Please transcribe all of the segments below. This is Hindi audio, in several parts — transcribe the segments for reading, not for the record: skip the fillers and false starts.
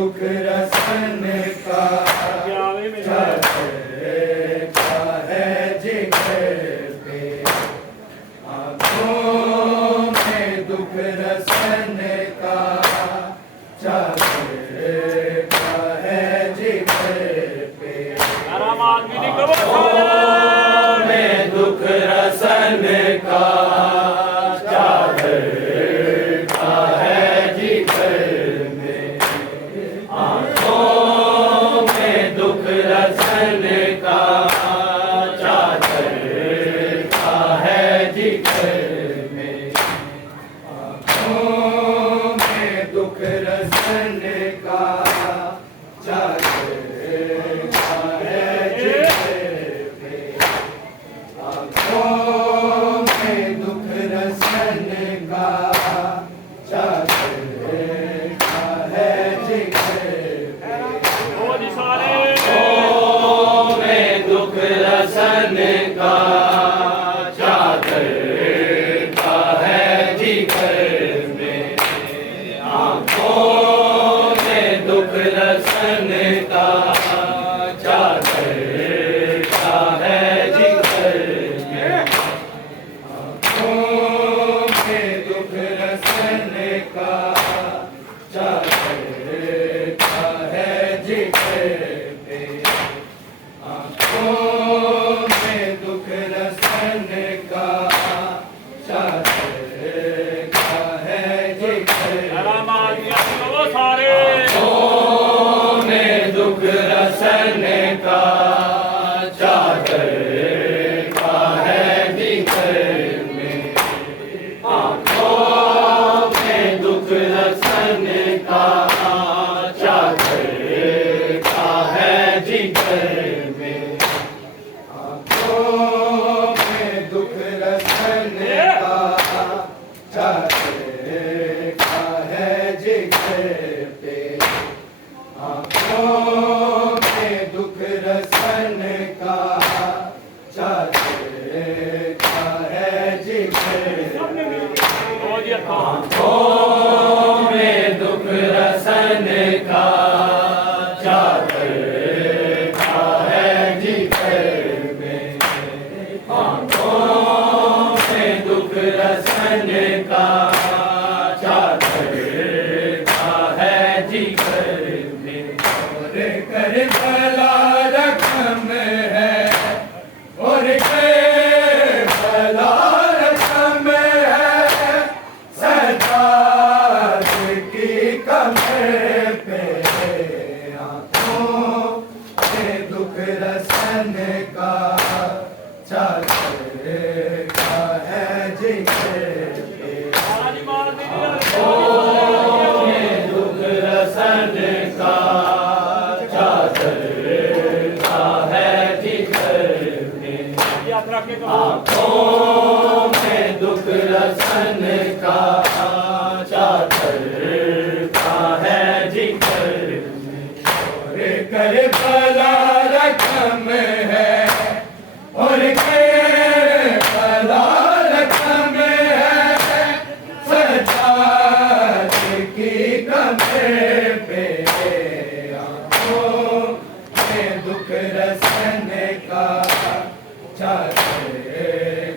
दुख रसन का चादर का चादर का है जिगर में, आंखों में दुख रसन का चादर का है जिगर में, आंखों में दुख रसन का चादर का है जिगर में, आंखों में दुख रसन का चादर का है जिगर, आंखों में दुख रसन का चादर का है जिगर में, आंखों में दुख रसन का चादर का है जिगर में, आंखों में दुख रसन का चादर का है जिगर पे, आंखों में दुख रसन का चादर का है जिगर, आंखों में दुख रसन का चादर का है जिगर में, आंखों में दुख रसन का चादर का है जिगर में, और कर भला रकम है, और कर भला रकम है, सरदार की कमर पे, आंखों में दुख रसन का चादर का है जिगर पे, आंखों में दुख रसन का चादर का है जिगर में, आंखों में दुख रसन का चादर का है जिगर में, और कर भला रकम है, और कर भला रकम है, सरदार की कमर पे, आंखों में दुख रसन का चादर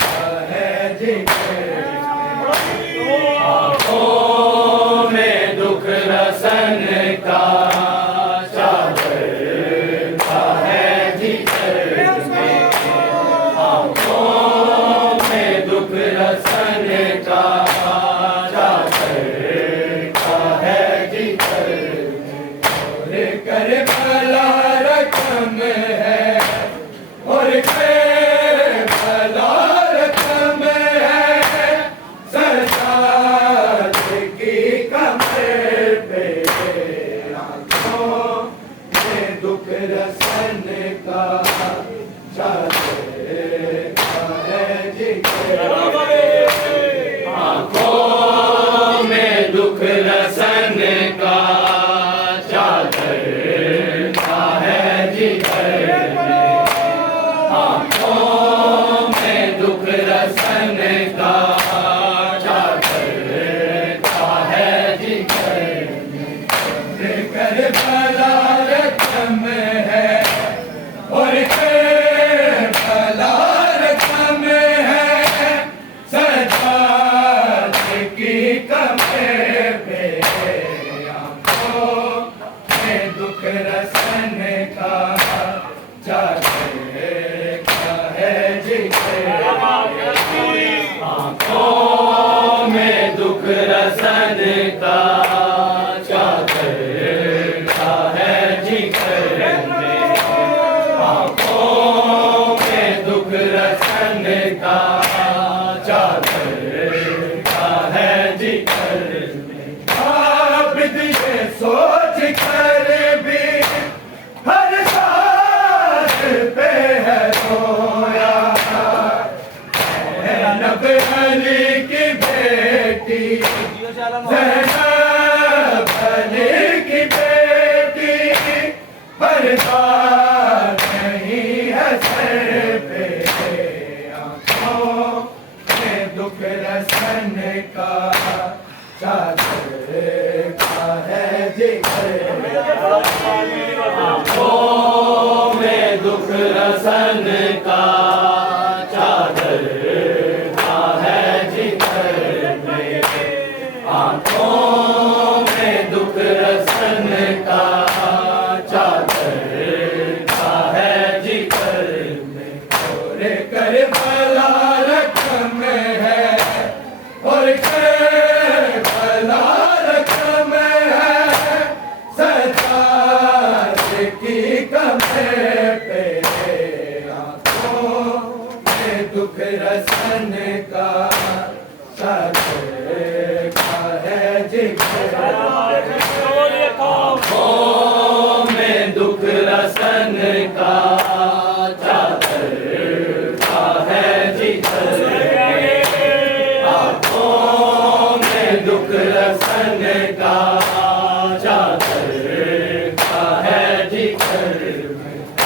का है जिगर, आंखों में दुख रसन का चादर का है जिगर में, आंखों में दुख रसन का चादर का है जिगर में, और कर भला रकम है, और कर भला रकम है, सरदार की कमर पे, आंखों में दुख रसन का चादर का है जिगर, आंखों में दुख रसन का चादर का है जिगर में, आंखों में दुख रसन का चादर का है जिगर में, कर भला रकम है, और कर भला रकम है, सरदार की कमर पे, आंखों में दुख रसन का चादर का है जिगर, आंखों में दुख रसन का चादर का है जिगर में, आंखों में दुख रसन का चादर का है जिगर में, आबिद ये सोच कर भी हर साथ पे है सोया, ज़ैनब अली की बेटी, ज़ैनब अली की बेटी, पर्दा नहीं है सर पे, रसन का चादर का है जिक्र। आँखों में दुख रसन का चादर का है जिक्र में। आँखों में दुख रसन का चादर का है जिक्र में। और करबला रकम है और करबला रकम है सजाद की कमर पे। आँखों में दुख रसन का चादर का है जिक्र। आँखों में दुख रसन का चादर का है जिक्र। आँखों में दुख रसन का चादर का है जिक्र।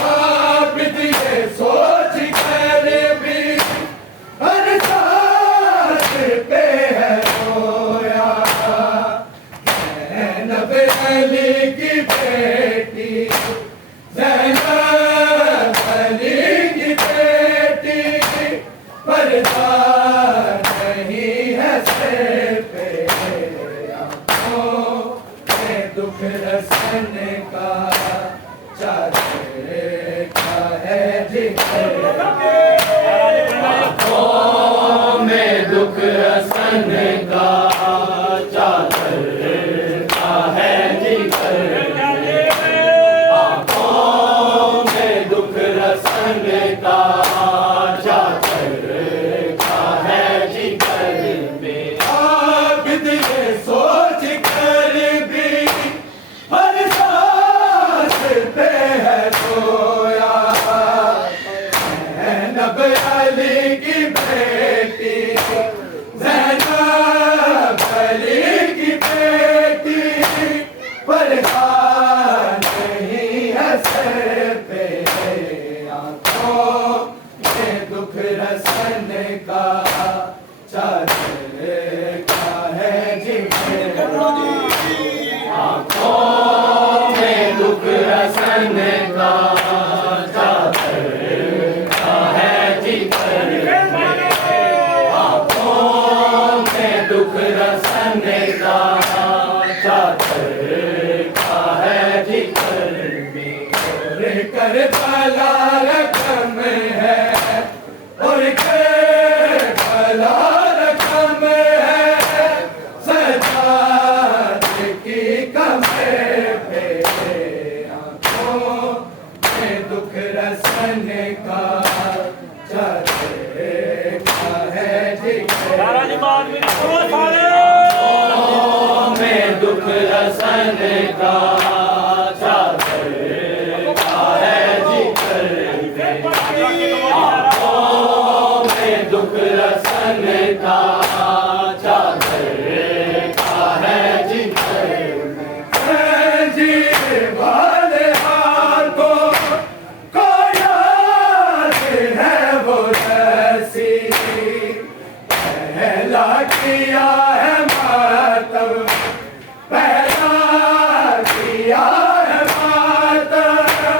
आबिद ये सोच कर भी हर सांस पे है रोया। ज़ैनब अली की बेटी, ज़ैनब अली की बेटी, पर्दा नहीं है सिर पे। आँखों में दुख रसन का चादर का है जिक्र। आँखों में दुख रसन का चादर का है जिक्र। आँखों में दुख रसन का चादर का है जिक्र में। आबिद ये सोच कर भी हर सांस पे है सोया। ज़ैनब अली की बेटी, ज़ैनब अली की बेटी, पर्दा नहीं है सिर पे। आँखों में दुख रसन का चादर का है जिक्र। आँखों में दुख रसन का चादर का है जिक्र। आँखों में दुख रसन का चादर का है जिक्र में। और करबला रकम है और करबला रकम है सजाद की कमर पे। आँखों में दुख रसन का चादर का है जिक्र। आँखों में दुख रसन का चादर का है जिक्र। आँखों में दुख रसन का चादर का है जिक्र। जी वाले हाथों को याद है वो रसी, पहला किया है मातम, पहला किया है मातम,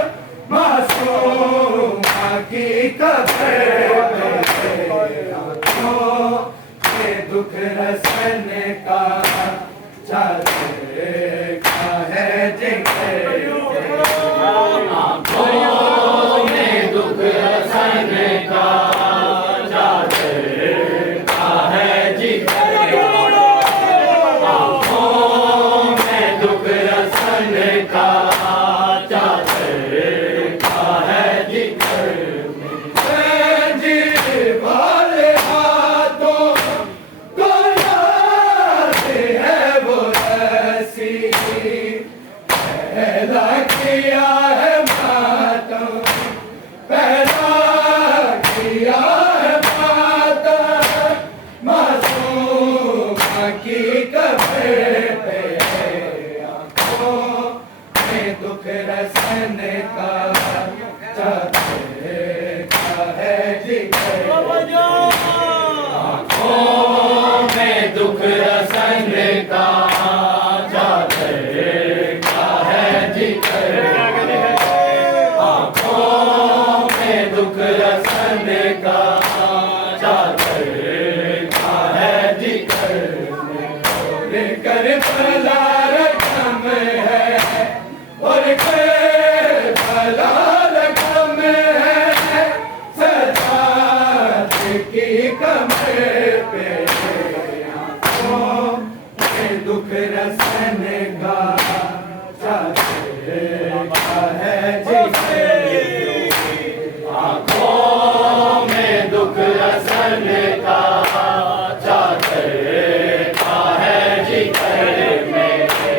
मासूमा की कब्र पे। आँखों में दुख रसन का चादर का है जिक्र। आँखों में दुख रसन का चादर का है जिक्र। आँखों में दुख रसन का चादर का है जिक्र। वाले हाथों को दुख रसन का चादर का है जिक्र, आँखों में दुख रसन का चादर का है जिक्र, कर भला रकम है और भला रकम है, सजाद की कमर पे आँखों में दुख रसन का चादर का है जिक्र, आँखों में दुख रसन का चादर का है जिक्र, मेरे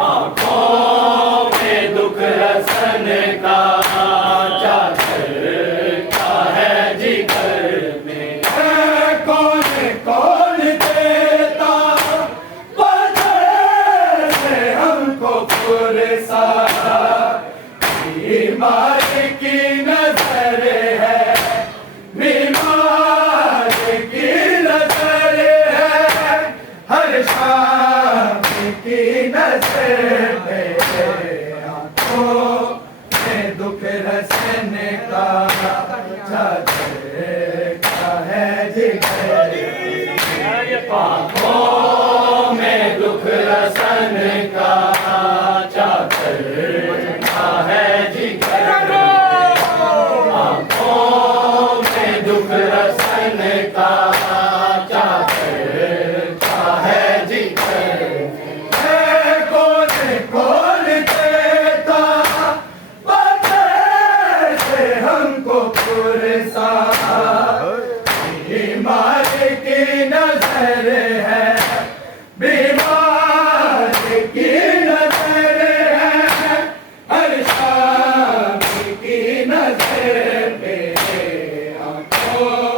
आँखों में दुख रसन का चादर का है जिक्र, मेरे कौन कौन देता बदले से हमको पुरसा, बीमार की नजर है, बीमार की नजर है, हर शाम की नजर पे आँखों में दुख रसन का चादर का है जिक्र, आँखों में दुख रसन का चादर का है जिक्र, आँखों में दुख रसन का चादर का है जिक्र, कौन कौन देता बदले से हमको पुरसा, बीमार की नजर है, बीमार की नजर है, हर शाम की नजर पे आँखों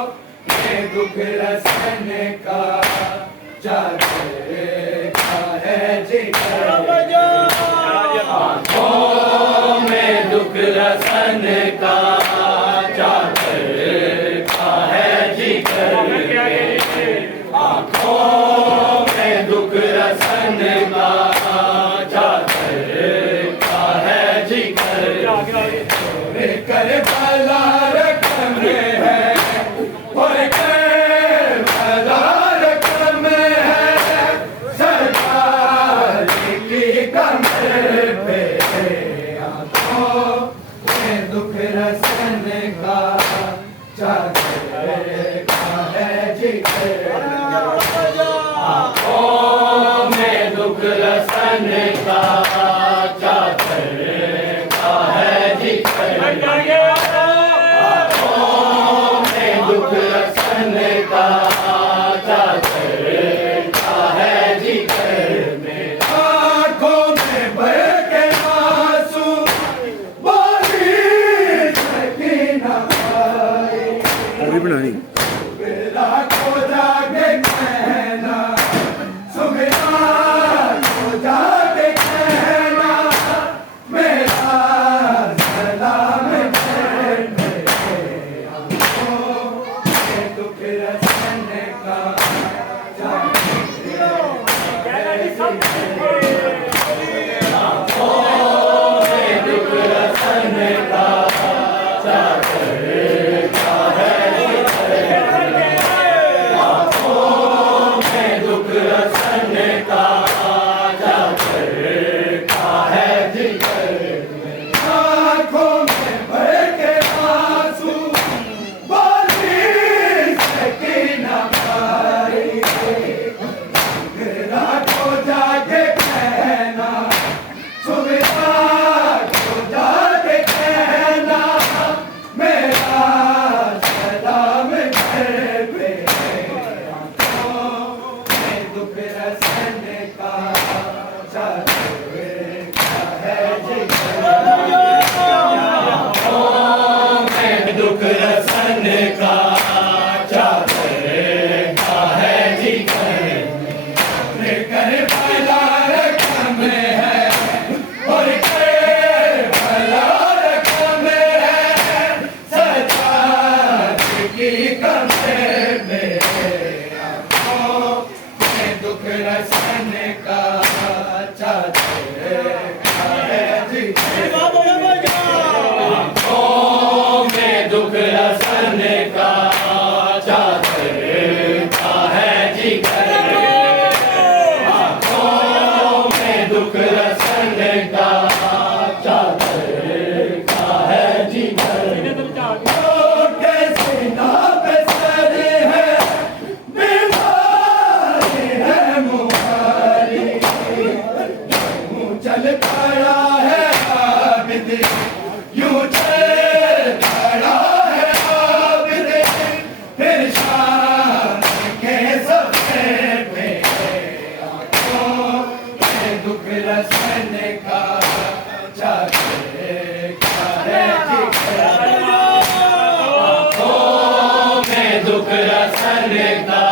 में दुख रसन का चादर का है जिक्र, आँखों में दुख रसन का चादर का है जिक्र, आँखों में दुख रसन का चादर का है जिक्र, कर भला रकम है और भला रकम है, सरकार की कमर पे आँखों में दुख रसन का चादर का है जिक्र, आँखों में दुख रसन का चादर का है जिक्र, आँखों में दुख रसन का चादर का है जिक्र, में आँखों में भर के आंसू बोली सकीना पाए, सुबह को जाके कहना, सुबह को जाके कहना, मेरा सलाम है, मेरे आँखों में दुख रसन का चादर, आँखों में दुख रसन का चादर का है जिक्र, आँखों में दुख रसन का चादर का है जिक्र, आँखों में भर के आंसू बोली सकीना पाई, मेरा को जाके कहना, सुबह को जाके कहना, मेरा सलाम घर पे आँखों में दुख रसन का चादर का है जिक्र, आँखों में दुख रसन का चादर का है जिक्र, कर भला रकम है और भला रकम है, सजाद की कमर में दुख रसन का चादर है जी आँखों में दुख रसन का चादर है जिगर आँखों में दुख रसन का चादर है जिगर चल खड़ा है आबिद यूं चल खड़ा है आबिद फिर शाम के सफे पे आँखों में दुख रसन का चादर है जिगर आँखों में दुख रसन का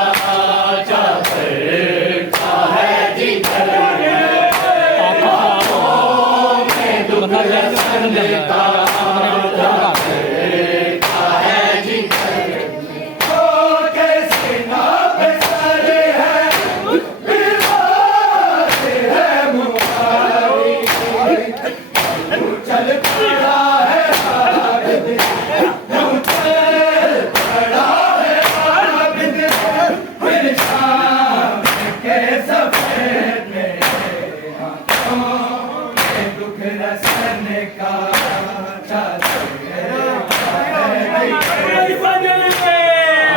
चादर है जिगर रसन का है जिगर ओ कैसे नाप सर है बीमार है मुहारी चल पड़ा है आबिद यूं चल पड़ा है आबिद फिर शाम के सफेद में दुख रसन का चादर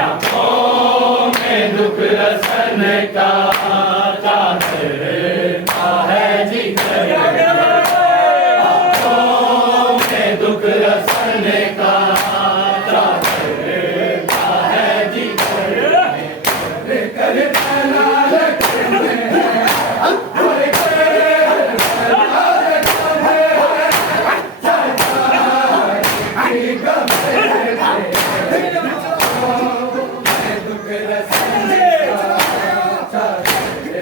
आँखों में दुख रसन का चादर है जिगर आँखों में दुख रसन का चादर है जिगर कर दलाल दुख रसन का चादर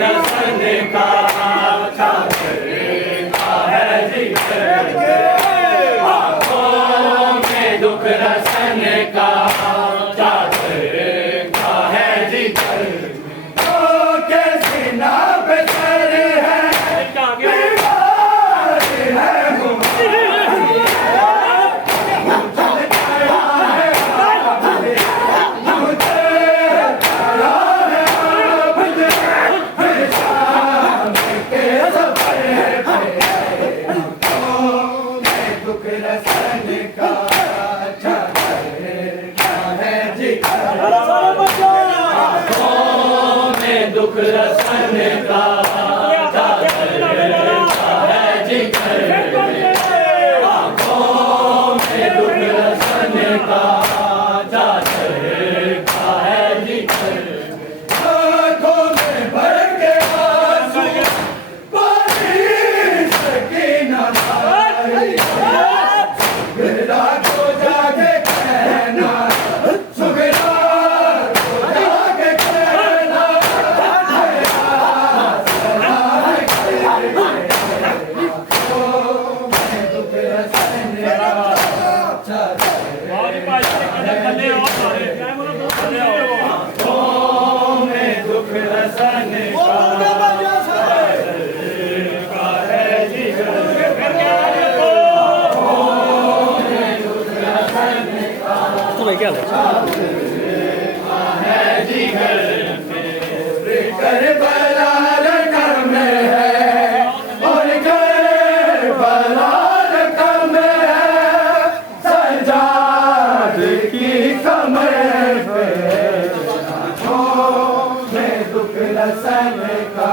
रसन का चादर का है जिक्र, आँखों में दुख रसन का चादर का है जिक्र, तो के सीना पे सर है बीमार है रसन का चादर का है जिक्र, आँखों में दुख रसन का चादर का है जिक्र, आँखों में दुख रसन का चादर का है जिक्र, आँखों में भर के आंसू बारिश की नज़ारी, सुगरा को जाके कहना, सुगरा को जाके कहना, दुख रसन का चादर, आँखों में दुख रसन का चादर का है जिक्र, क्या है जिगर करबला रकम में है और करबला रकम में है, सजाद की कमर पे आँखों में दुख रसन का